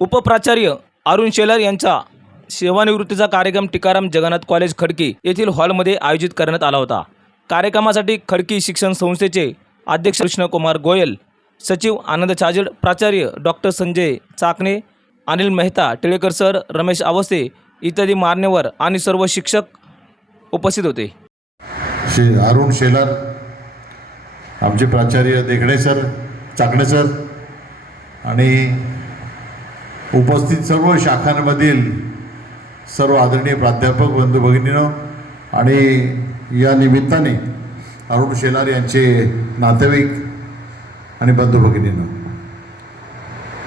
उपप्राचार्य अरुण शेलार यांचा सेवानिवृत्तीचा कार्यक्रम टिकाराम जगन्नाथ कॉलेज खडकी येथील हॉलमध्ये आयोजित करण्यात आला होता। कार्यक्रमासाठी खडकी शिक्षण संस्थेचे अध्यक्ष कृष्णकुमार गोयल, सचिव आनंद छाजेड, प्राचार्य डॉक्टर संजय चाकणे, अनिल मेहता, टिळेकर सर, रमेश अवस्थे इत्यादी मान्यवर आणि सर्व शिक्षक उपस्थित होते। अरुण शेलार, आमचे प्राचार्य देखणे सर, चाकणे सर आणि उपस्थित सर्व शाखांमधील सर्व आदरणीय प्राध्यापक बंधू भगिनींनो आणि या निमित्ताने अरुण शेलार यांचे नातेवाईक आणि बंधू भगिनींनो,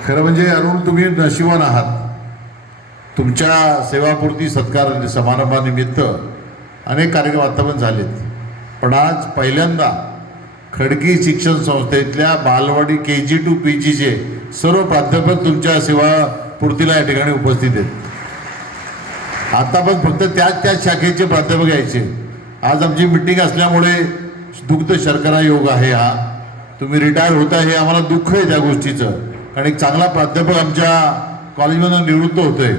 खरं म्हणजे अरुण तुम्ही नशिबान आहात। तुमच्या सेवापूर्ती सत्कार समारंभानिमित्त अनेक कार्यक्रम आता पण झालेत, पण आज पहिल्यांदा खडकी शिक्षण संस्थेतल्या बालवाडी KG to PGचे सर्व प्राध्यापक तुमच्या सेवापूर्तीला या ठिकाणी उपस्थित आहेत। आता पण फक्त त्याच शाखेचे प्राध्यापक यायचे। आज आमची मीटिंग असल्यामुळे दुग्ध शर्करा योग आहे, हा तुम्ही रिटायर होता हे आम्हाला दुःख आहे त्या गोष्टीचं, कारण एक चांगला प्राध्यापक आमच्या कॉलेजमधून निवृत्त होतोय।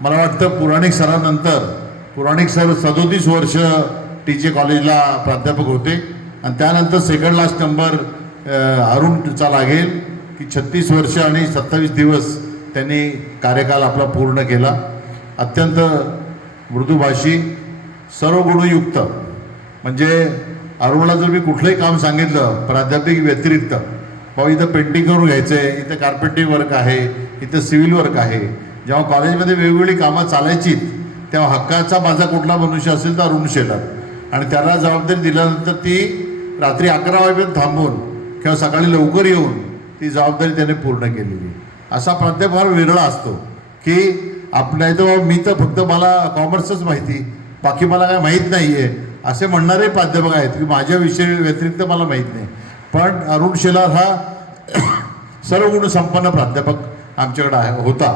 मला वाटतं पुराणिक सरांनंतर पुराणिक सर 37 वर्ष टीचे कॉलेजला प्राध्यापक होते आणि त्यानंतर सेकंड लास्ट नंबर अरुणचा लागेल की 36 वर्ष आणि 27 दिवस त्यांनी कार्यकाल आपला पूर्ण केला। अत्यंत मृदुभाषी, सर्व गुणयुक्त, म्हणजे अरुणला जर मी कुठलंही काम सांगितलं प्राध्यापिक व्यतिरिक्त, बाबा इथं पेंटिंग करून घ्यायचं आहे, इथं कार्पेंटिंग वर्क आहे, इथं सिव्हिल वर्क आहे, जेव्हा कॉलेजमध्ये वेगवेगळी कामं चालायची तेव्हा हक्काचा माझा कुठला मनुष्य असेल तर अरुण शेलार, आणि त्याला जबाबदारी दिल्यानंतर ती रात्री 11 वाजेपर्यंत थांबून किंवा सकाळी लवकर येऊन ती जबाबदारी त्याने पूर्ण केलेली। असा प्राध्यापक फार वेगळा असतो की आपल्या इथं मी तर फक्त मला कॉमर्सच माहिती, बाकी मला काय माहीत नाही आहे असे म्हणणारे प्राध्यापक आहेत की माझ्या विषय व्यतिरिक्त मला माहीत नाही, पण अरुण शेलार हा सर्व गुण संपन्न प्राध्यापक आमच्याकडे होता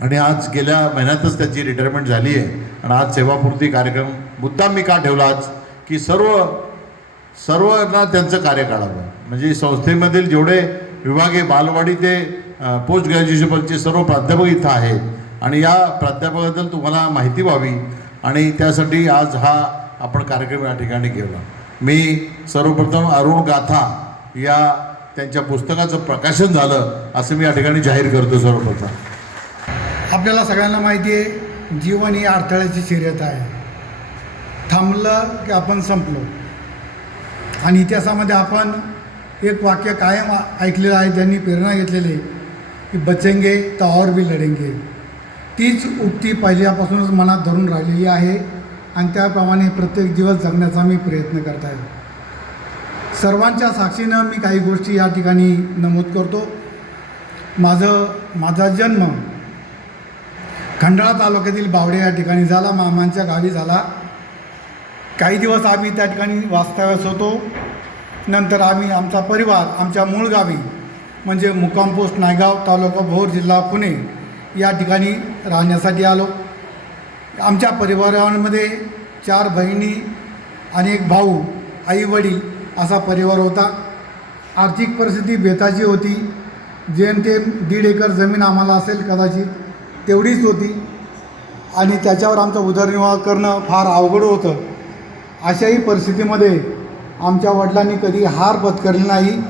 आणि आज गेल्या महिन्यातच त्याची रिटायरमेंट झाली आहे। आणि आज सेवापूर्ती कार्यक्रम मुद्दाम मी का ठेवला आज की सर्वांना त्यांचं कार्य काढावं, म्हणजे संस्थेमधील जेवढे विभाग आहे बालवाडी ते पोस्ट ग्रॅज्युएशनपर्यंतचे सर्व प्राध्यापक इथं आहेत आणि या प्राध्यापकाबद्दल तुम्हाला माहिती व्हावी आणि त्यासाठी आज हा आपण कार्यक्रम या ठिकाणी घेतला। मी सर्वप्रथम अरुण गाथा या त्यांच्या पुस्तकाचं प्रकाशन झालं असं मी या ठिकाणी जाहीर करतो। सर्वप्रथम आपल्याला सगळ्यांना माहिती आहे, जीवन ही अडथळ्याची शर्यत आहे, थांबलं की आपण संपलो। आणि इतिहासामध्ये आपण एक वाक्य कायम ऐकलेलं आहे, ज्यांनी प्रेरणा घेतलेली की बचेंगे तो और भी लढेंगे, तीच उक्ती पहिल्यापासूनच मनात धरून राहिलेली आहे आणि त्याप्रमाणे प्रत्येक दिवस जगण्याचा मी प्रयत्न करत आहे। सर्वांच्या साक्षीनं मी काही गोष्टी या ठिकाणी नमूद करतो। माझा जन्म खंडाळा तालुक्यातील बावडे या ठिकाणी झाला, मामांच्या गावी झाला। काही दिवस आम्ही त्या ठिकाणी वास्तव्यास होतो, नंतर आम्ही आमचा परिवार आमच्या मूळ गावी म्हणजे मुक्काम पोस्ट नायगाव, तालुका भोर, जिल्हा पुणे या ठिकाणी राहण्यासाठी आलो। आमच्या परिवारामध्ये 4 बहिणी आणि 1 भाऊ, आई वडील असा परिवार होता। आर्थिक परिस्थिती बेताची होती, जेमतेम 1.5 एकर जमीन आम्हाला असेल कदाचित, तेवढीच होती आणि त्याच्यावर आमचा उदरनिर्वाह करणं फार अवघड होतं। अशाही परिस्थितीमध्ये आमच्या वडिलांनी कधी हार पत्करली नाही,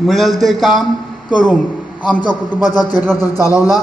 मिळेल ते काम करून आमचा कुटुंबाचा चरित्र चालवला।